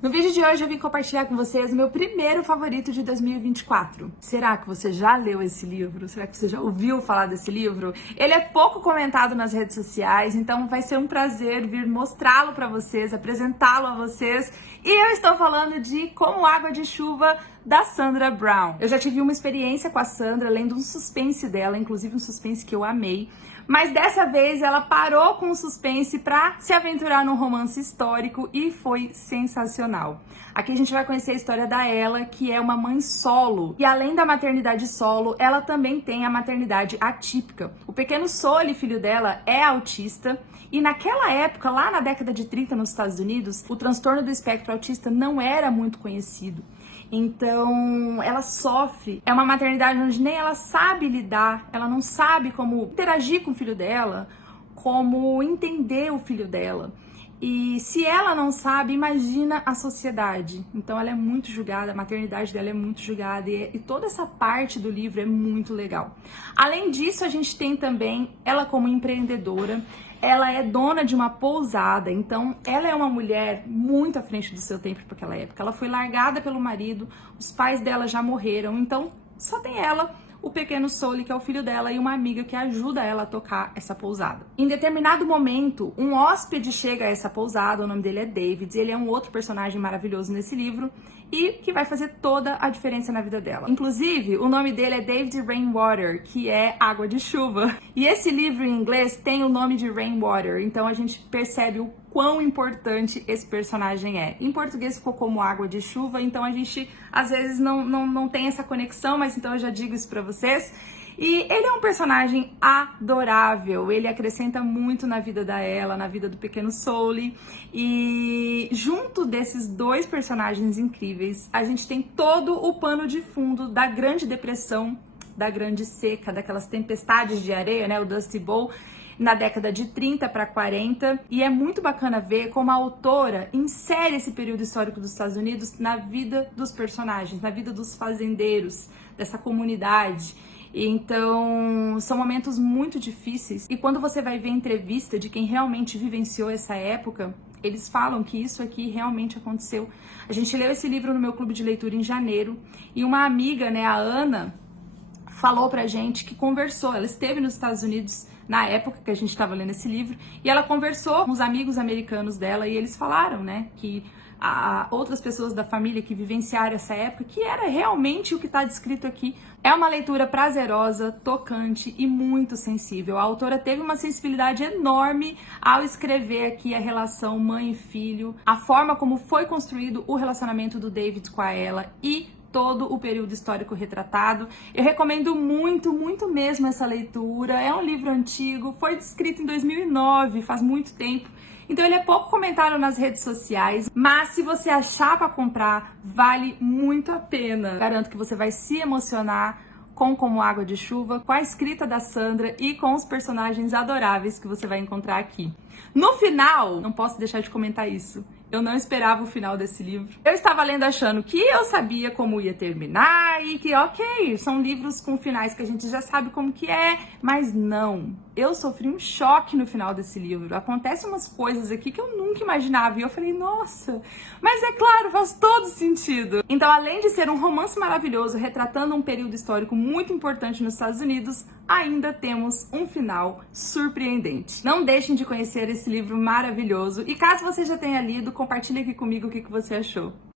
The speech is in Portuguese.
No vídeo de hoje eu vim compartilhar com vocês o meu primeiro favorito de 2024. Será que você já leu esse livro? Será que você já ouviu falar desse livro? Ele é pouco comentado nas redes sociais, então vai ser um prazer vir mostrá-lo para vocês, apresentá-lo a vocês. E eu estou falando de Como Água de Chuva, da Sandra Brown. Eu já tive uma experiência com a Sandra, lendo um suspense dela, inclusive um suspense que eu amei. Mas dessa vez ela parou com o suspense para se aventurar num romance histórico e foi sensacional. Aqui a gente vai conhecer a história da Ella, que é uma mãe solo. E além da maternidade solo, ela também tem a maternidade atípica. O pequeno Sully, filho dela, é autista. E naquela época, lá na década de 30 nos Estados Unidos, o transtorno do espectro autista não era muito conhecido. Então, ela sofre. É uma maternidade onde nem ela sabe lidar, ela não sabe como interagir com o filho dela, como entender o filho dela. E se ela não sabe, imagina a sociedade. Então ela é muito julgada, a maternidade dela é muito julgada e toda essa parte do livro é muito legal. Além disso, a gente tem também ela como empreendedora. Ela é dona de uma pousada, então ela é uma mulher muito à frente do seu tempo para aquela época. Ela foi largada pelo marido, os pais dela já morreram, então só tem ela, o pequeno Sully, que é o filho dela, e uma amiga que ajuda ela a tocar essa pousada. Em determinado momento, um hóspede chega a essa pousada, o nome dele é David, ele é um outro personagem maravilhoso nesse livro e que vai fazer toda a diferença na vida dela. Inclusive, o nome dele é David Rainwater, que é água de chuva. E esse livro em inglês tem o nome de Rainwater, então a gente percebe o quão importante esse personagem é. Em português ficou como água de chuva, então a gente às vezes não tem essa conexão, mas então eu já digo isso pra vocês. E ele é um personagem adorável, ele acrescenta muito na vida da Ella, na vida do pequeno Sully. E junto desses dois personagens incríveis, a gente tem todo o pano de fundo da Grande Depressão, da Grande Seca, daquelas tempestades de areia, né, o Dusty Bowl, na década de 30 para 40, e é muito bacana ver como a autora insere esse período histórico dos Estados Unidos na vida dos personagens, na vida dos fazendeiros, dessa comunidade. Então, são momentos muito difíceis, e quando você vai ver entrevista de quem realmente vivenciou essa época, eles falam que isso aqui realmente aconteceu. A gente leu esse livro no meu clube de leitura em janeiro, e uma amiga, né, a Ana, falou pra gente que conversou, ela esteve nos Estados Unidos na época que a gente estava lendo esse livro, e ela conversou com os amigos americanos dela, e eles falaram, né, que outras pessoas da família que vivenciaram essa época, que era realmente o que está descrito aqui. É uma leitura prazerosa, tocante e muito sensível. A autora teve uma sensibilidade enorme ao escrever aqui a relação mãe e filho, a forma como foi construído o relacionamento do David com a Ella e todo o período histórico retratado. Eu recomendo muito, muito mesmo essa leitura. É um livro antigo, foi escrito em 2009, faz muito tempo. Então ele é pouco comentado nas redes sociais, mas se você achar para comprar, vale muito a pena. Garanto que você vai se emocionar com Como Água de Chuva, com a escrita da Sandra e com os personagens adoráveis que você vai encontrar aqui. No final, não posso deixar de comentar isso, eu não esperava o final desse livro. Eu estava lendo achando que eu sabia como ia terminar e que, ok, são livros com finais que a gente já sabe como que é, mas não. Eu sofri um choque no final desse livro. Acontecem umas coisas aqui que eu nunca imaginava e eu falei, nossa, mas é claro, faz todo sentido. Então, além de ser um romance maravilhoso, retratando um período histórico muito importante nos Estados Unidos, ainda temos um final surpreendente. Não deixem de conhecer esse livro maravilhoso e caso você já tenha lido, compartilhe aqui comigo o que você achou.